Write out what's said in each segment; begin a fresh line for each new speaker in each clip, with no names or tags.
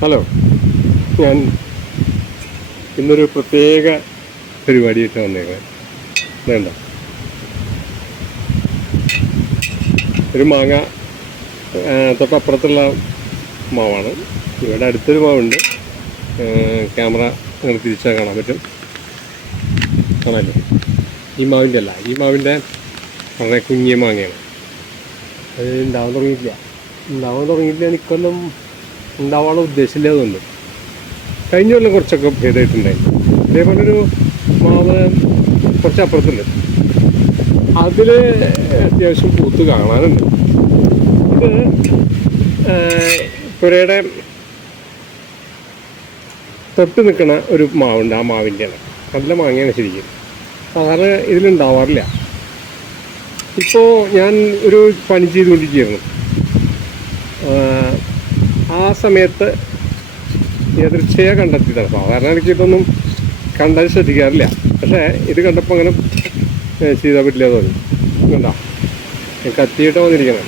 Hello. ഞാൻ ഇന്നൊരു പ്രത്യേക പരിപാടിയായിട്ട് വന്നേക്കാം വേണ്ട. ഒരു മാങ്ങ തൊട്ടപ്പുറത്തുള്ള മാവാണ്. ഇവിടെ അടുത്തൊരു മാവുണ്ട്. ക്യാമറ നിങ്ങൾ തിരിച്ചാൽ കാണാൻ പറ്റും. കാണാമല്ലോ ഈ മാവിന്റെ അല്ല ഈ മാവിന്റെ വളരെ കുഞ്ഞിയ മാങ്ങയാണ്. അത് ഉണ്ടാവാൻ തുടങ്ങിയിട്ടില്ല. ഉണ്ടാവാൻ തുടങ്ങിയിട്ടില്ല ഇക്കൊല്ലം ഉണ്ടാവാനുള്ള ഉദ്ദേശമില്ല അതുകൊണ്ട് കഴിഞ്ഞ കൊല്ലം കുറച്ചൊക്കെ ഭേദമായിട്ടുണ്ടായി. അതേപോലെ ഒരു മാവ് കുറച്ച് അപ്പുറത്തുണ്ട് അതിൽ അത്യാവശ്യം പൂത്ത് കാണാനുണ്ട്. ഇത് പുരയുടെ തൊട്ട് നിൽക്കുന്ന ഒരു മാവുണ്ട്. ആ മാവിന്റെയാണ് നല്ല മാങ്ങയാണ് ശരിക്കും. സാധാരണ ഇതിലുണ്ടാവാറില്ല. ഇപ്പോൾ ഞാൻ ഒരു പണി ചെയ്തുകൊണ്ടിരിക്കുകയായിരുന്നു. ആ സമയത്ത് എതിർച്ചയെ കണ്ടെത്തിയതാണ്. സാധാരണ എനിക്ക് ഇതൊന്നും കണ്ടാൽ ശ്രദ്ധിക്കാറില്ല. പക്ഷേ ഇത് കണ്ടപ്പോൾ അങ്ങനെ ചെയ്താൽ പറ്റില്ല തോന്നി. കണ്ടാ? കത്തിയിട്ട് വന്നിരിക്കണം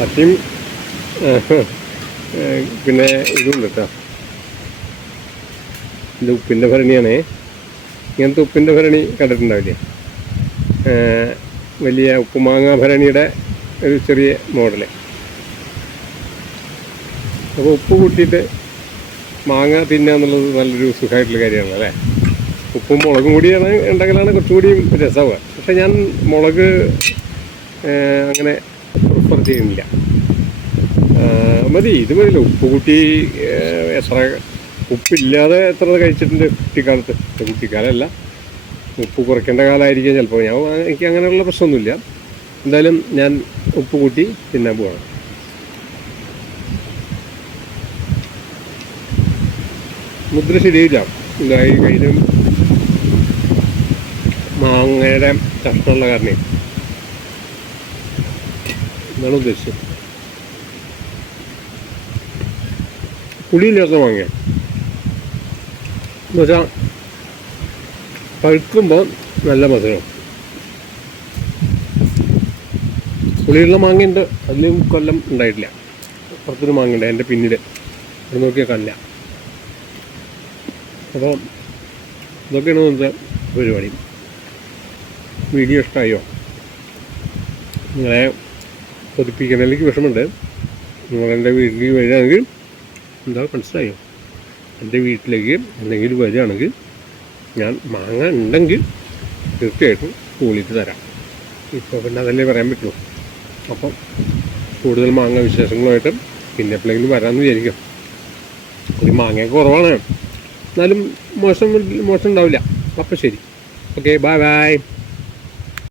കത്തിയും പിന്നെ ഇതുണ്ട് കേട്ടോ. ഇത് ഉപ്പിന്റെ ഭരണിയാണ്. ഇങ്ങനത്തെ ഉപ്പിന്റെ ഭരണി കണ്ടിട്ടുണ്ടാവില്ലേ? വലിയ ഉപ്പുമാങ്ങ ഭരണിയുടെ ഒരു ചെറിയ മോഡൽ. അപ്പോൾ ഉപ്പ് കൂട്ടിയിട്ട് മാങ്ങ തിന്നുക എന്നുള്ളത് നല്ലൊരു സുഖമായിട്ടുള്ള കാര്യമാണ് അല്ലേ? ഉപ്പും മുളകും കൂടിയാണ് ഉണ്ടെങ്കിലാണ് കുറച്ചും രസമാണ് പക്ഷേ ഞാൻ മുളക് അങ്ങനെ പ്രിഫർ ചെയ്യുന്നില്ല. മതി ഇത് മതിയല്ലോ. ഉപ്പ് കൂട്ടി എത്ര ഉപ്പില്ലാതെ എത്ര കഴിച്ചിട്ടുണ്ട് കുട്ടിക്കാലത്ത്? കുട്ടിക്കാലമല്ല ഉപ്പ് കുറയ്ക്കേണ്ട കാലമായിരിക്കും ചിലപ്പോൾ. ഞാൻ എനിക്ക് അങ്ങനെയുള്ള പ്രശ്നമൊന്നുമില്ല. എന്തായാലും ഞാൻ ഉപ്പ് കൂട്ടി തിന്നാൻ പോവാണ്. മുദ്ര ശരിയില്ല ഇതായി കയ്യിലും മാങ്ങയുടെ കഷ്ടമുള്ള കാരണേ. എന്നാണ് ഉദ്ദേശിച്ചത് പുളിയില്ലാത്ത മാങ്ങ എന്നുവെച്ചാൽ പഴുക്കുമ്പോൾ നല്ല മധുരം. പുളിയുള്ള മാങ്ങയുണ്ട്. അതിലും കൊല്ലം ഉണ്ടായിട്ടില്ല. പുറത്തൊരു മാങ്ങയുണ്ട്. എന്റെ പിന്നിൽ അത് നോക്കിയാൽ കല്ല. അപ്പോൾ ഇതൊക്കെയാണ് ഇന്നത്തെ പരിപാടി. വീഡിയോ ഇഷ്ടമായോ നിങ്ങളെ കൊതിപ്പിക്കുന്നതിലേക്ക് വിഷമമുണ്ട്. നിങ്ങളെന്റെ വീട്ടിലേക്ക് വരികയാണെങ്കിൽ എന്താ മനസ്സിലായോ? എന്റെ വീട്ടിലേക്ക് എന്തെങ്കിലും വരികയാണെങ്കിൽ ഞാൻ മാങ്ങ ഉണ്ടെങ്കിൽ തീർച്ചയായിട്ടും കൂളിയിട്ട് തരാം. ഇപ്പോൾ പിന്നെ അതല്ലേ പറയാൻ പറ്റുള്ളൂ. അപ്പം കൂടുതൽ മാങ്ങ വിശേഷങ്ങളുമായിട്ട് പിന്നെ എപ്പോഴെങ്കിലും വരാമെന്ന് വിചാരിക്കാം. ഒരു മാങ്ങയൊക്കെ കുറവാണ്. എന്നാലും മോശം മോശം ഉണ്ടാവില്ല. അപ്പം ശരി. Okay bye bye